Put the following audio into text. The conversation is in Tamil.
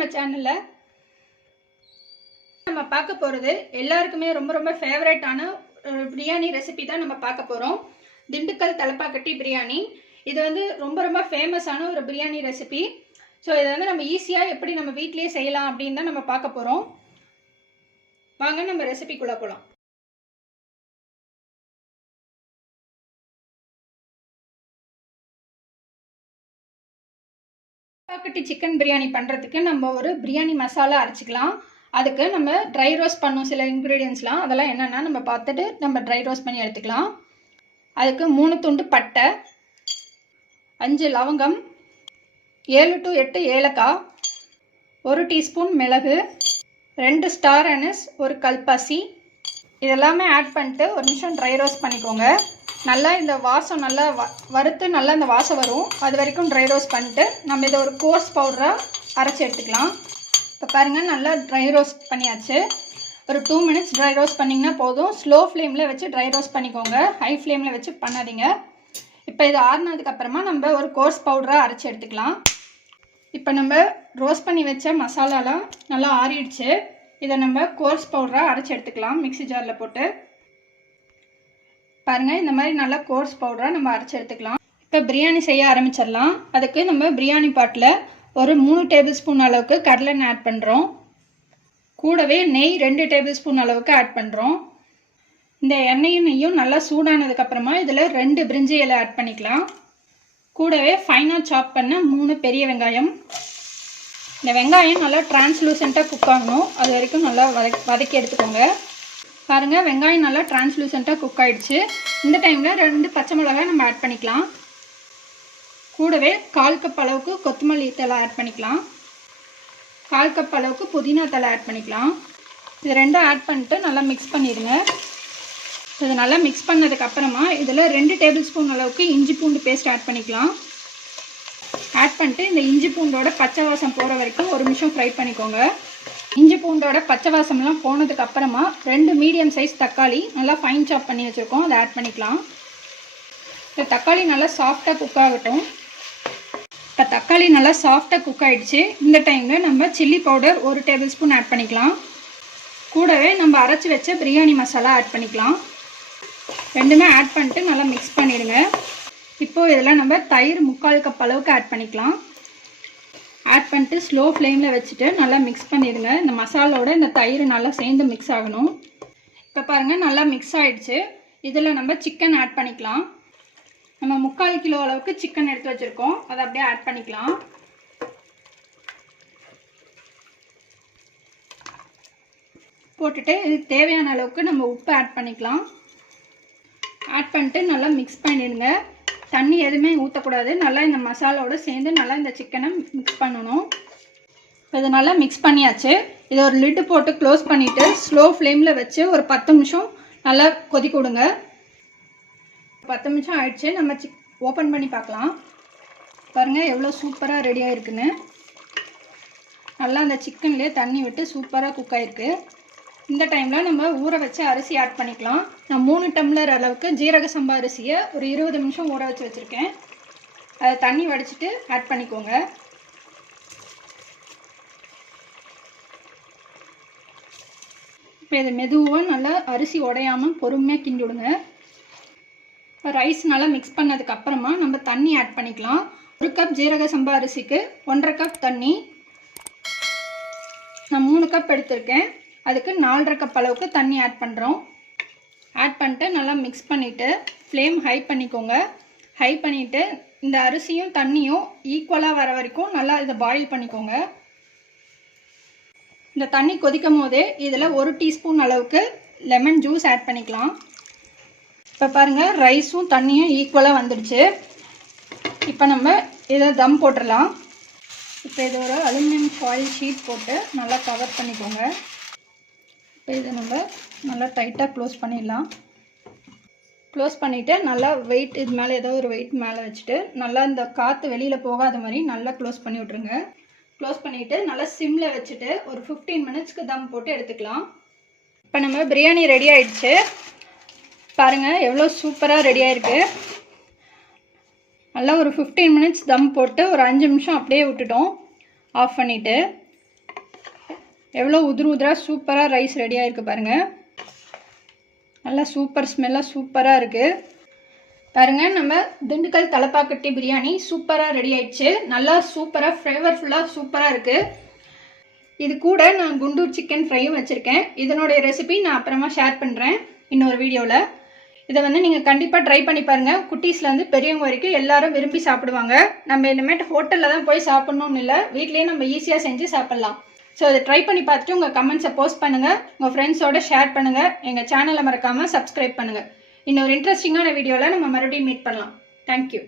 நம்ம சேனல்ல நம்ம பார்க்க போறது எல்லாருக்குமே ரொம்ப ரொம்ப ஃபேவரட்டான ஒரு பிரியாணி ரெசிபி தான் நம்ம பார்க்க போறோம். திண்டுக்கல் தலப்பாக்கட்டி பிரியாணி. இது வந்து ரொம்ப ரொம்ப ஃபேமஸான ஒரு பிரியாணி ரெசிபி. ஸோ இதை வந்து நம்ம ஈஸியாக எப்படி நம்ம வீட்டிலேயே செய்யலாம் அப்படின்னு தான் நம்ம பார்க்க போகிறோம். வாங்க நம்ம ரெசிபிக்குள்ளே போகலாம். தலப்பாக்கட்டி சிக்கன் பிரியாணி பண்ணுறதுக்கு நம்ம ஒரு பிரியாணி மசாலா அரைச்சிக்கலாம். அதுக்கு நம்ம ட்ரை ரோஸ்ட் பண்ணோம் சில இன்க்ரீடியன்ஸ்லாம், அதெல்லாம் என்னென்னா நம்ம பார்த்துட்டு நம்ம ட்ரை ரோஸ்ட் பண்ணி எடுத்துக்கலாம். அதுக்கு 3 துண்டு பட்டை, 5 லவங்கம், 7 to 8 ஏலக்காய், 1 டீஸ்பூன் மிளகு, 2 ஸ்டார் அனஸ், 1 கல்பாசி, இதெல்லாமே ஆட் பண்ணிட்டு ஒரு நிமிஷம் ட்ரை ரோஸ்ட் பண்ணிக்கோங்க. நல்லா இந்த வாசம் நல்லா வறுத்து நல்லா இந்த வாசம் வரும், அது வரைக்கும் ட்ரை ரோஸ்ட் பண்ணிட்டு நம்ம இதை ஒரு கோர்ஸ் பவுடராக அரைச்சி எடுத்துக்கலாம். இப்போ பாருங்கள், நல்லா ட்ரை ரோஸ்ட் பண்ணியாச்சு. ஒரு 2 minutes ட்ரை ரோஸ்ட் பண்ணிங்கன்னா போதும். ஸ்லோ ஃப்ளேமில் வச்சு ட்ரை ரோஸ்ட் பண்ணிக்கோங்க, ஹை ஃப்ளேமில் வச்சு பண்ணாதீங்க. இப்போ இது ஆறுனதுக்கப்புறமா நம்ம ஒரு கோர்ஸ் பவுடராக அரைச்சி எடுத்துக்கலாம். இப்போ நம்ம ரோஸ்ட் பண்ணி வச்ச மசாலாலாம் நல்லா ஆறிடுச்சு. இதை நம்ம கோர்ஸ் பவுடராக அரைச்சி எடுத்துக்கலாம் மிக்ஸி ஜாரில் போட்டு. பாருங்கள், இந்த மாதிரி நல்லா கோர்ஸ் பவுடராக நம்ம அரைச்சி எடுத்துக்கலாம். இப்போ பிரியாணி செய்ய ஆரம்பிச்சிடலாம். அதுக்கு நம்ம பிரியாணி பாட்டில் ஒரு 3 டேபிள் ஸ்பூன் அளவுக்கு கடலெண்ணெய் ஆட் பண்ணுறோம். கூடவே நெய் 2 டேபிள் ஸ்பூன் அளவுக்கு ஆட் பண்ணுறோம். இந்த எண்ணெயும் நெய்யும் நல்லா சூடானதுக்கப்புறமா இதில் 2 பிரிஞ்சி இலை ஆட் பண்ணிக்கலாம். கூடவே ஃபைனாக சாப் பண்ண 3 பெரிய வெங்காயம். இந்த வெங்காயம் நல்லா டிரான்ஸ்லூசண்ட்டாக குக் ஆகணும், அது வரைக்கும் நல்லா வதக்கி எடுத்துக்கோங்க. பாருங்கள், வெங்காயம் நல்லா டிரான்ஸ்லூசண்ட்டாக குக் ஆகிடுச்சு. இந்த டைமில் 2 பச்சை மிளகாய் நம்ம ஆட் பண்ணிக்கலாம். கூடவே 1/4 கப் அளவுக்கு கொத்தமல்லி தழை ஆட் பண்ணிக்கலாம். 1/4 கப் அளவுக்கு புதினா தழை ஆட் பண்ணிக்கலாம். இது ரெண்டும் ஆட் பண்ணிட்டு நல்லா மிக்ஸ் பண்ணிடுங்க. இது நல்லா மிக்ஸ் பண்ணதுக்கப்புறமா இதில் 2 டேபிள் ஸ்பூன் அளவுக்கு இஞ்சி பூண்டு பேஸ்ட் ஆட் பண்ணிக்கலாம். ஆட் பண்ணிட்டு இந்த இஞ்சி பூண்டோட பச்சை வாசம் போகிற வரைக்கும் ஒரு நிமிஷம் ஃப்ரை பண்ணிக்கோங்க. இஞ்சி பூண்டோட பச்சை வாசம்லாம் போனதுக்கப்புறமா 2 மீடியம் சைஸ் தக்காளி நல்லா ஃபைன் சாப் பண்ணி வச்சுருக்கோம், அதை ஆட் பண்ணிக்கலாம். இந்த தக்காளி நல்லா சாஃப்டாக குக் ஆகட்டும். இப்போ தக்காளி நல்லா சாஃப்டாக குக் ஆகிடுச்சு. இந்த டைமில் நம்ம chilli powder 1 tablespoon add பண்ணிக்கலாம். கூடவே நம்ம அரைச்சி வச்ச பிரியாணி மசாலா ஆட் பண்ணிக்கலாம். ரெண்டுமே ஆட் பண்ணிட்டு நல்லா மிக்ஸ் பண்ணிடுங்க. இப்போது இதில் நம்ம தயிர் 3/4 கப் அளவுக்கு ஆட் பண்ணிக்கலாம். ஆட் பண்ணிட்டு ஸ்லோ ஃப்ளேமில் வச்சுட்டு நல்லா மிக்ஸ் பண்ணிடுங்க. இந்த மசாலோட இந்த தயிர் நல்லா சேர்ந்து மிக்ஸ் ஆகணும். இப்போ பாருங்கள், நல்லா மிக்ஸ் ஆகிடுச்சு. இதில் நம்ம சிக்கன் ஆட் பண்ணிக்கலாம். நம்ம 3/4 கிலோ அளவுக்கு சிக்கன் எடுத்து வச்சுருக்கோம், அதை அப்படியே ஆட் பண்ணிக்கலாம். போட்டுட்டு இதுக்கு தேவையான அளவுக்கு நம்ம உப்பு ஆட் பண்ணிக்கலாம். ஆட் பண்ணிட்டு நல்லா மிக்ஸ் பண்ணிடுங்க. தண்ணி எதுவுமே ஊற்றக்கூடாது, நல்லா இந்த மசாலாவோடு சேர்ந்து நல்லா இந்த சிக்கனை மிக்ஸ் பண்ணணும். இப்போ இதை நல்லா மிக்ஸ் பண்ணியாச்சு. இதை ஒரு லிட்டு போட்டு க்ளோஸ் பண்ணிவிட்டு ஸ்லோ ஃப்ளேமில் வச்சு ஒரு 10 நிமிஷம் நல்லா கொதிக்க விடுங்க. 10 நிமிஷம் ஆயிடுச்சு. நம்ம ஓப்பன் பண்ணி பார்க்கலாம். பாருங்கள் எவ்வளோ சூப்பராக ரெடி ஆகிருக்குன்னு. நல்லா அந்த சிக்கன்லேயே தண்ணி விட்டு சூப்பராக குக் ஆகிருக்கு. இந்த டைமில் நம்ம ஊற வச்ச அரிசி ஆட் பண்ணிக்கலாம். நான் 3 டம்ளர் அளவுக்கு ஜீரக சம்பா அரிசியை ஒரு 20 நிமிஷம் ஊற வச்சு வச்சுருக்கேன். அதை தண்ணி வடிச்சிட்டு ஆட் பண்ணிக்கோங்க. இப்போ இது மெதுவாக நல்லா அரிசி உடையாமல் பொறுமையாக கிண்டி விடுங்க. ரைஸ் நல்லா மிக்ஸ் பண்ணதுக்கப்புறமா நம்ம தண்ணி ஆட் பண்ணிக்கலாம். 1 கப் ஜீரக சம்பா அரிசிக்கு 1/2 கப் தண்ணி. நான் 3 கப் எடுத்திருக்கேன், அதுக்கு 4/2 கப் அளவுக்கு தண்ணி ஆட் பண்ணுறோம். ஆட் பண்ணிட்டு நல்லா மிக்ஸ் பண்ணிவிட்டு ஃப்ளேம் ஹை பண்ணிக்கோங்க. ஹை பண்ணிவிட்டு இந்த அரிசியும் தண்ணியும் ஈக்குவலாக வர வரைக்கும் நல்லா இதை பாயில் பண்ணிக்கோங்க. இந்த தண்ணி கொதிக்கும் போதே இதில் 1 டீஸ்பூன் அளவுக்கு லெமன் ஜூஸ் ஆட் பண்ணிக்கலாம். இப்போ பாருங்கள், ரைஸும் தண்ணியும் ஈக்குவலாக வந்துடுச்சு. இப்போ நம்ம இதை தம் போட்டுடலாம். இப்போ இது ஒரு அலுமினியம் ஃபாயில் ஷீட் போட்டு நல்லா கவர் பண்ணிக்கோங்க. இப்போ இதை நம்ம நல்லா டைட்டாக க்ளோஸ் பண்ணிடலாம். க்ளோஸ் பண்ணிவிட்டு நல்லா வெயிட் இது மேலே ஏதோ ஒரு வெயிட் மேலே வச்சுட்டு நல்லா இந்த காற்று வெளியில் போகாத மாதிரி நல்லா க்ளோஸ் பண்ணி விட்ருங்க. க்ளோஸ் பண்ணிவிட்டு நல்லா சிம்மில் வச்சுட்டு ஒரு 15 மினிட்ஸ்க்கு தம் போட்டு எடுத்துக்கலாம். இப்போ நம்ம பிரியாணி ரெடி ஆகிடுச்சு. பாருங்கள் எவ்வளோ சூப்பராக ரெடி ஆகிருக்கு. நல்லா ஒரு 15 மினிட்ஸ் தம் போட்டு ஒரு 5 நிமிஷம் அப்படியே விட்டுட்டோம். ஆஃப் பண்ணிவிட்டு எவ்வளோ உதிராக சூப்பராக ரைஸ் ரெடியாக இருக்குது பாருங்கள். நல்லா சூப்பர் ஸ்மெல்லாக சூப்பராக இருக்குது பாருங்கள். நம்ம திண்டுக்கல் தலப்பாக்கட்டி பிரியாணி சூப்பராக ரெடி ஆயிடுச்சு. நல்லா சூப்பராக ஃப்ளேவர்ஃபுல்லாக சூப்பராக இருக்குது. இது கூட நான் குண்டூர் சிக்கன் ஃப்ரையும் வச்சுருக்கேன். இதனுடைய ரெசிபி நான் அப்புறமா ஷேர் பண்ணுறேன் இன்னொரு வீடியோவில். இதை நீங்கள் கண்டிப்பாக ட்ரை பண்ணி பாருங்கள். குட்டீஸ்லேருந்து பெரியவங்க வரைக்கும் எல்லாரும் விரும்பி சாப்பிடுவாங்க. நம்ம இனிமேட்டு ஹோட்டலில் தான் போய் சாப்பிட்ணுன்னு இல்லை, வீட்லேயே நம்ம ஈஸியாக செஞ்சு சாப்பிட்லாம். ஸோ அதை ட்ரை பண்ணி பார்த்துட்டு உங்கள் கமெண்ட்ஸை போஸ்ட் பண்ணுங்கள், உங்கள் ஃப்ரெண்ட்ஸோடு ஷேர் பண்ணுங்கள், எங்கள் சேனலை மறக்காமல் சப்ஸ்கிரைப் பண்ணுங்கள். இன்னொரு இன்ட்ரெஸ்டிங்கான வீடியோவில் நம்ம மறுபடியும் மீட் பண்ணலாம். தேங்க்யூ.